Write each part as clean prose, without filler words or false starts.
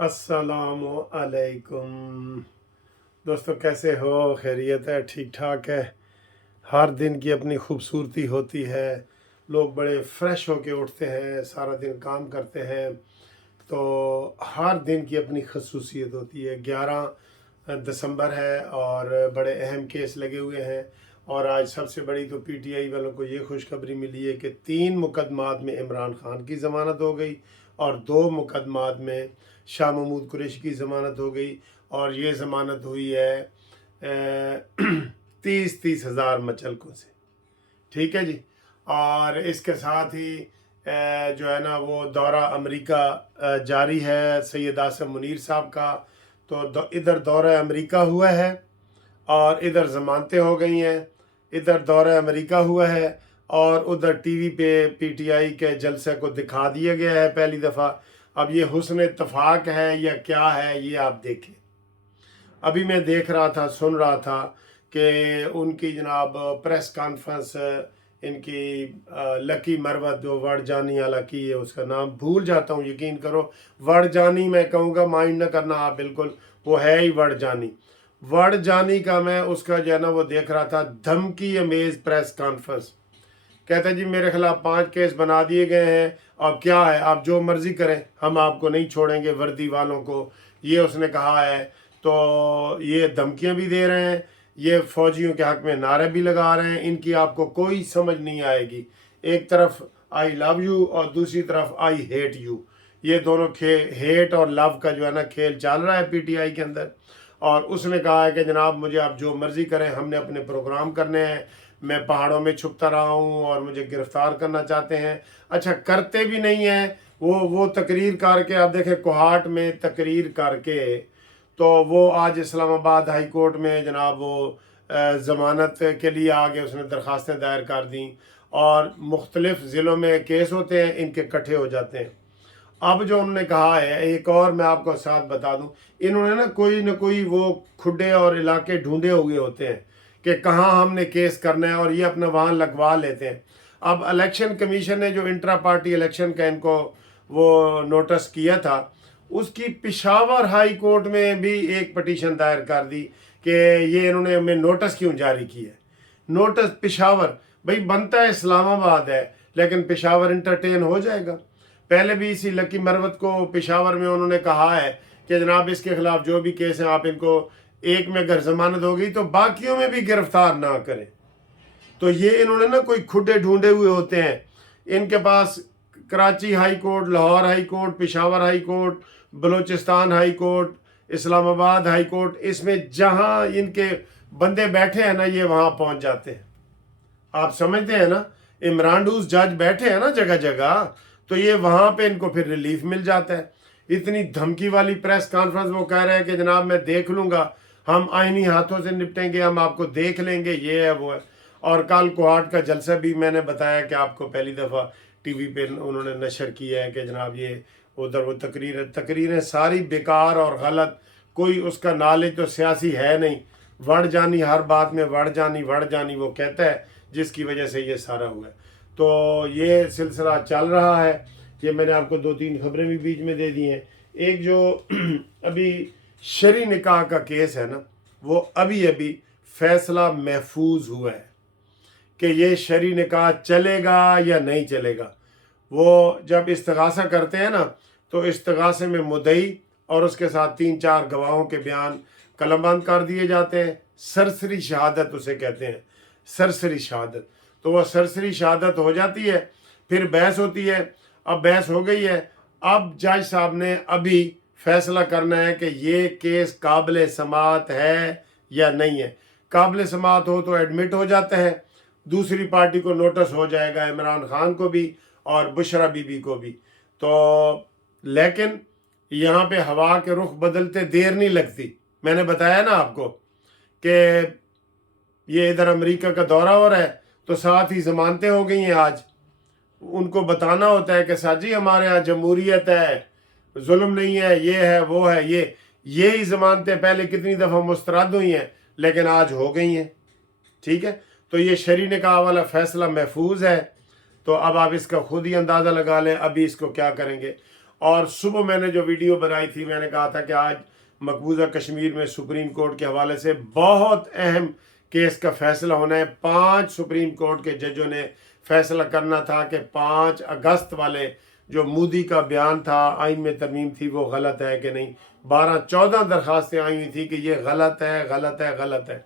अस्सलामु अलैकुम दोस्तों, कैसे हो? खैरियत है? ठीक ठाक है? हर दिन की अपनी खूबसूरती होती है। लोग बड़े फ्रेश होके उठते हैं, सारा दिन काम करते हैं, तो हर दिन की अपनी खसूसियत होती है। 11 दिसंबर है और बड़े अहम केस लगे हुए हैं। और आज सबसे बड़ी तो पीटीआई वालों को ये खुशखबरी मिली है कि 3 मुकदमात में इमरान खान की ज़मानत हो गई और 2 मुकदमात में शाह महमूद कुरैशी की ज़मानत हो गई। और ये ज़मानत हुई है 30-30 हज़ार मचलकों से। ठीक है जी। और इसके साथ ही जो है ना वो दौरा अमेरिका जारी है सैयद आसिम मुनीर साहब का। तो इधर दौरा अमेरिका हुआ है और इधर ज़मानतें हो गई हैं। इधर दौरा अमेरिका हुआ है और उधर टीवी पे पीटीआई के जलसे को दिखा दिया गया है पहली दफ़ा। अब ये हुस्न इत्तफाक है या क्या है, ये आप देखें। अभी मैं देख रहा था, सुन रहा था कि उनकी जनाब प्रेस कॉन्फ्रेंस इनकी लकी मरवत जो वर्ड जानी वाला की है, उसका नाम भूल जाता हूँ, यकीन करो। वर्ड जानी मैं कहूँगा, माइंड न करना आप बिल्कुल, वो है ही वर्ड जानी। वर्ड जानी का मैं उसका जो है ना वो देख रहा था, धमकी अमेज प्रेस कॉन्फ्रेंस। कहता है जी मेरे खिलाफ 5 केस बना दिए गए हैं, अब क्या है, आप जो मर्जी करें, हम आपको नहीं छोड़ेंगे वर्दी वालों को, ये उसने कहा है। तो ये धमकियां भी दे रहे हैं, ये फौजियों के हक में नारे भी लगा रहे हैं। इनकी आपको कोई समझ नहीं आएगी। एक तरफ आई लव यू और दूसरी तरफ आई हेट यू। ये दोनों हेट और लव का जो है ना खेल चल रहा है पीटीआई के अंदर। और उसने कहा है कि जनाब मुझे आप जो मर्जी करें, हमने अपने प्रोग्राम करने हैं। मैं पहाड़ों में छुपता रहा हूँ और मुझे गिरफ्तार करना चाहते हैं। अच्छा, करते भी नहीं हैं। वो तकरीर करके, आप देखें कोहाट में तकरीर करके, तो वो आज इस्लामाबाद हाई कोर्ट में जनाब वो ज़मानत के लिए आ गए, उसने दरख्वास्तें दायर कर दी। और मुख्तलिफ़ ज़िलों में केस होते हैं, इनके इकट्ठे हो जाते हैं। अब जो उन्होंने कहा है, एक और मैं आपको साथ बता दूं, इन्होंने ना कोई वो खुडे और इलाके ढूंढे हुए होते हैं कि कहाँ हमने केस करना है, और ये अपना वहाँ लगवा लेते हैं। अब इलेक्शन कमीशन ने जो इंट्रा पार्टी इलेक्शन का इनको वो नोटिस किया था, उसकी पेशावर हाई कोर्ट में भी एक पटिशन दायर कर दी कि ये इन्होंने हमें नोटिस क्यों जारी किया है। नोटिस पेशावर, भाई बनता है इस्लामाबाद है, लेकिन पेशावर इंटरटेन हो जाएगा। पहले भी इसी लकी मरवत को पेशावर में उन्होंने कहा है कि जनाब इसके खिलाफ जो भी केस हैं, आप इनको एक में अगर जमानत हो गई तो बाकियों में भी गिरफ्तार ना करें। तो ये इन्होंने ना कोई खुडे ढूंढे हुए होते हैं इनके पास। Karachi high court, Lahore high court, Peshawar high court, Balochistan high court, Islamabad high court, इसमें जहां इनके बंदे बैठे हैं ना, ये वहां पहुंच जाते हैं। आप समझते हैं ना, इमरानडूस जज बैठे हैं ना जगह जगह, तो ये वहां पे इनको फिर रिलीफ मिल जाता है। इतनी धमकी वाली प्रेस कॉन्फ्रेंस, वो कह रहे हैं कि जनाब मैं देख लूंगा, हम आईनी हाथों से निपटेंगे, हम आपको देख लेंगे, ये है वो है। और कल कोहाट का जलसा भी मैंने बताया कि आपको पहली दफ़ा टीवी पे उन्होंने नशर किया है कि जनाब ये उधर वो तकरीरें सारी बेकार और गलत, कोई उसका नॉलेज तो सियासी है नहीं। वड़ जानी, हर बात में वड़ जानी वो कहता है, जिसकी वजह से ये सारा हुआ है। तो ये सिलसिला चल रहा है। ये मैंने आपको 2-3 खबरें भी बीच में दे दी हैं। एक जो अभी शरी निकाह का केस है ना, वो अभी फैसला महफूज हुआ है कि ये शरी निकाह चलेगा या नहीं चलेगा। वो जब इस्तगासा करते हैं ना, तो इस्तगासे में मुद्दई और उसके साथ 3-4 गवाहों के बयान कलमबंद कर दिए जाते हैं। सरसरी शहादत उसे कहते हैं, सरसरी शहादत। तो वह सरसरी शहादत हो जाती है, फिर बहस होती है। अब बहस हो गई है, अब जज साहब ने अभी फैसला करना है कि ये केस काबिल समाअत है या नहीं है। काबिल समाअत हो तो एडमिट हो जाता है, दूसरी पार्टी को नोटिस हो जाएगा, इमरान खान को भी और बुशरा बीबी को भी। तो लेकिन यहाँ पे हवा के रुख बदलते देर नहीं लगती। मैंने बताया ना आपको कि ये इधर अमेरिका का दौरा हो रहा है, तो साथ ही ज़मानतें हो गई हैं आज। उनको बताना होता है कि साजी हमारे यहाँ जमहूरियत है, जुल्म नहीं है, ये है वो है। ये ही ज़मानतें पहले कितनी दफ़ा मुस्तरद हुई हैं, लेकिन आज हो गई हैं। ठीक है, तो ये शरी निकाह वाला फैसला महफूज है। तो अब आप इसका खुद ही अंदाज़ा लगा लें अभी इसको क्या करेंगे। और सुबह मैंने जो वीडियो बनाई थी, मैंने कहा था कि आज मकबूजा कश्मीर में सुप्रीम कोर्ट के हवाले से बहुत अहम केस का फैसला होना है। 5 सुप्रीम कोर्ट के जजों ने फैसला करना था कि 5 अगस्त वाले जो मोदी का बयान था, आइन में तरमीम थी, वो गलत है कि नहीं। 12-14 दरखास्तें आई हुई थी कि ये गलत है, गलत है, गलत है।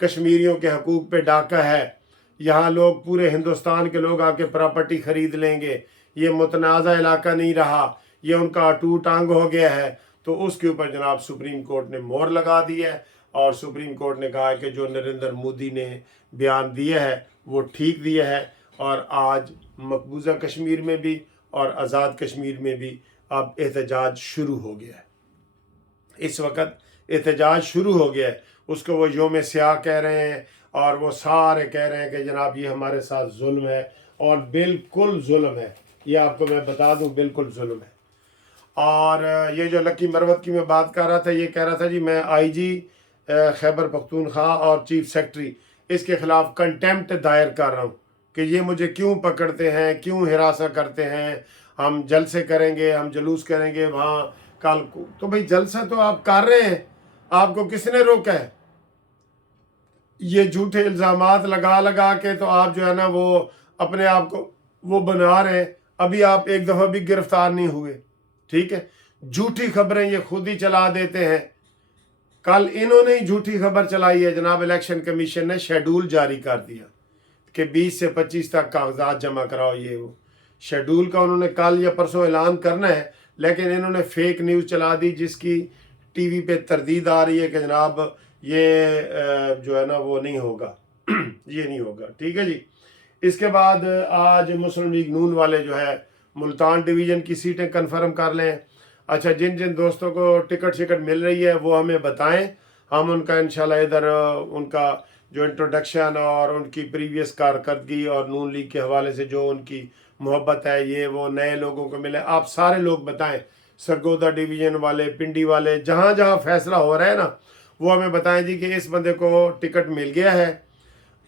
कश्मीरियों के हकूक़ पे डाका है, यहाँ लोग पूरे हिंदुस्तान के लोग आके प्रॉपर्टी ख़रीद लेंगे, ये मुतनाज़ा इलाका नहीं रहा, ये उनका अटूट अंग हो गया है। तो उसके ऊपर जनाब सुप्रीम कोर्ट ने मोहर लगा दी है और सुप्रीम कोर्ट ने कहा है कि जो नरेंद्र मोदी ने बयान दिया है वो ठीक दिया है। और आज मकबूजा कश्मीर में भी और आज़ाद कश्मीर में भी अब एहतजाज शुरू हो गया है। इस वक्त एहतजाज शुरू हो गया है। उसको वो योम स्याह कह रहे हैं और वो सारे कह रहे हैं कि जनाब ये हमारे साथ जुल्म है, और बिल्कुल जुल्म है, ये आपको मैं बता दूं, बिल्कुल जुल्म है। और ये जो लकी मरवत की मैं बात कर रहा था, ये कह रहा था जी मैं आईजी खैबर पख्तूनख्वा और चीफ सेक्रेटरी इसके ख़िलाफ़ कंटेम्प्ट दायर कर रहा हूँ कि ये मुझे क्यों पकड़ते हैं, क्यों हिरासा करते हैं। हम जलसे करेंगे, हम जुलूस करेंगे वहाँ कल को। तो भाई जलसा तो आप कर रहे हैं, आपको किसने रोका है? ये झूठे इल्ज़ामात लगा लगा के तो आप जो है ना वो अपने आप को वो बना रहे हैं। अभी आप एक दफ़ा भी गिरफ्तार नहीं हुए, ठीक है। झूठी खबरें ये खुद ही चला देते हैं। कल इन्होंने ही झूठी खबर चलाई है, जनाब इलेक्शन कमीशन ने शेड्यूल जारी कर दिया कि 20 से 25 तक कागजात जमा कराओ। ये वो शेड्यूल का उन्होंने कल या परसों ऐलान करना है, लेकिन इन्होंने फेक न्यूज़ चला दी जिसकी टीवी पे तरदीद आ रही है कि जनाब ये जो है ना वो नहीं होगा ये नहीं होगा, ठीक है जी। इसके बाद आज मुस्लिम लीग नून वाले जो है मुल्तान डिवीज़न की सीटें कन्फर्म कर लें। अच्छा, जिन जिन दोस्तों को टिकट शिकट मिल रही है वो हमें बताएं, हम उनका इंशाल्लाह इधर उनका जो इंट्रोडक्शन और उनकी प्रीवियस कारकर्दगी और नून लीग के हवाले से जो उनकी मोहब्बत है ये वो नए लोगों को मिले। आप सारे लोग बताएं, सरगोदा डिवीज़न वाले, पिंडी वाले, जहाँ जहाँ फैसला हो रहा है ना वो हमें बताएं जी कि इस बंदे को टिकट मिल गया है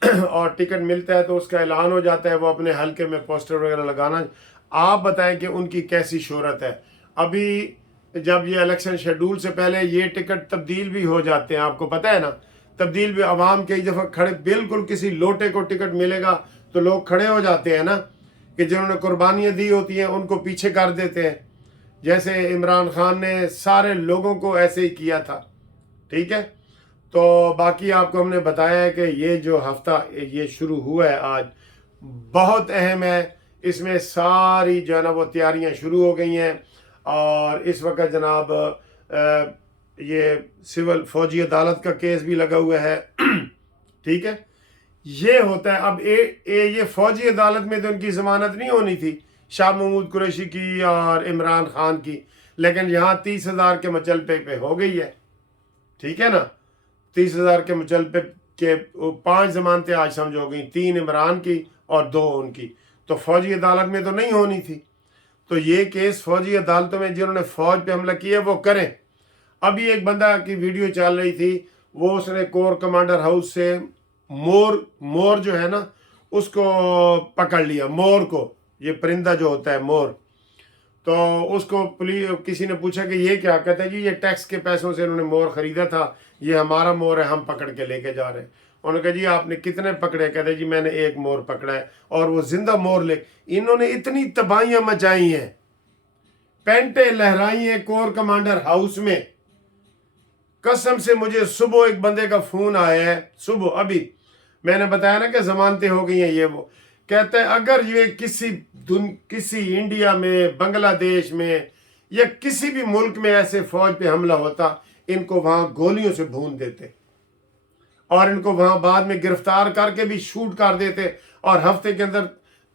और टिकट मिलता है तो उसका ऐलान हो जाता है, वो अपने हल्के में पोस्टर वगैरह लगाना। आप बताएं कि उनकी कैसी शोहरत है। अभी जब ये इलेक्शन शेड्यूल से पहले ये टिकट तब्दील भी हो जाते हैं, आपको पता है ना, तब्दील भी अवाम कई दफ़ा खड़े, बिल्कुल किसी लोटे को टिकट मिलेगा तो लोग खड़े हो जाते हैं ना, कि जिन्होंने कुर्बानियाँ दी होती हैं उनको पीछे कर देते हैं। जैसे इमरान खान ने सारे लोगों को ऐसे ही किया था, ठीक है। तो बाकी आपको हमने बताया है कि ये जो हफ्ता ये शुरू हुआ है आज बहुत अहम है। इसमें सारी जो है ना वो तैयारियां शुरू हो गई हैं और इस वक्त जनाब ये सिविल फौजी अदालत का केस भी लगा हुआ है ठीक है। ये होता है अब ये फौजी अदालत में तो उनकी ज़मानत नहीं होनी थी, शाह महमूद कुरैशी की और इमरान खान की, लेकिन यहाँ 30,000 के मचलपे पे हो गई है, ठीक है ना। 30,000 के मुचलपे के 5 ज़मानतें आज समझ हो गई, 3 इमरान की और 2 उनकी। तो फौजी अदालत में तो नहीं होनी थी। तो ये केस फौजी अदालतों में जिन्होंने फ़ौज पे हमला किया वो करें। अभी एक बंदा की वीडियो चल रही थी, वो उसने कोर कमांडर हाउस से मोर जो है ना उसको पकड़ लिया, मोर को, ये परिंदा जो होता है मोर। तो उसको पुलिस किसी ने पूछा कि ये क्या, कहता है जी ये टैक्स के पैसों से इन्होंने मोर ख़रीदा था, ये हमारा मोर है, हम पकड़ के लेके जा रहे हैं। उन्होंने कहा जी आपने कितने पकड़े, कहते जी मैंने 1 मोर पकड़ा है, और वो जिंदा मोर ले। इन्होंने इतनी तबाहियां मचाई हैं, पेंटें लहराई हैं कोर कमांडर हाउस में। कसम से मुझे सुबह एक बंदे का फ़ोन आया है, सुबह अभी मैंने बताया ना कि ज़मानतें हो गई हैं, ये वो कहते हैं अगर ये किसी इंडिया में, बांग्लादेश में या किसी भी मुल्क में ऐसे फौज पे हमला होता, इनको वहां गोलियों से भून देते और इनको वहां बाद में गिरफ्तार करके भी शूट कर देते और हफ्ते के अंदर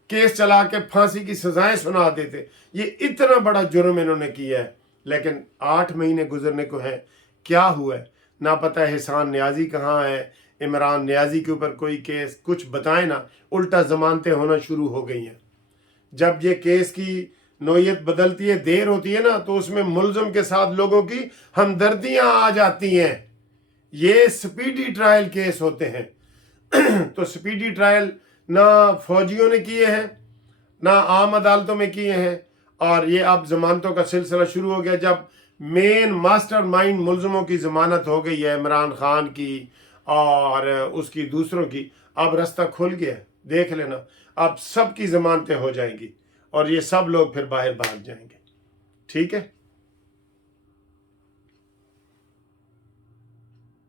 केस चला के फांसी की सजाएं सुना देते। ये इतना बड़ा जुर्म इन्होंने किया है, लेकिन 8 महीने गुजरने को हैं, क्या हुआ है ना पता है। एहसान न्याजी कहाँ है, इमरान न्याजी के ऊपर कोई केस, कुछ बताए ना, उल्टा ज़मानतें होना शुरू हो गई हैं। जब ये केस की नोयत बदलती है, देर होती है ना, तो उसमें मुलज़म के साथ लोगों की हमदर्दियां आ जाती हैं। ये स्पीडी ट्रायल केस होते हैं तो स्पीडी ट्रायल ना फौजियों ने किए हैं ना आम अदालतों में किए हैं। اور یہ اب ضمانتوں کا سلسلہ شروع ہو گیا. جب مین ماسٹر مائنڈ ملزموں کی ضمانت ہو گئی ہے عمران خان کی اور اس کی دوسروں کی, اب رستہ کھل گیا, دیکھ لینا اب سب کی ضمانتیں ہو جائیں گی اور یہ سب لوگ پھر باہر بھاگ جائیں گے. ٹھیک ہے.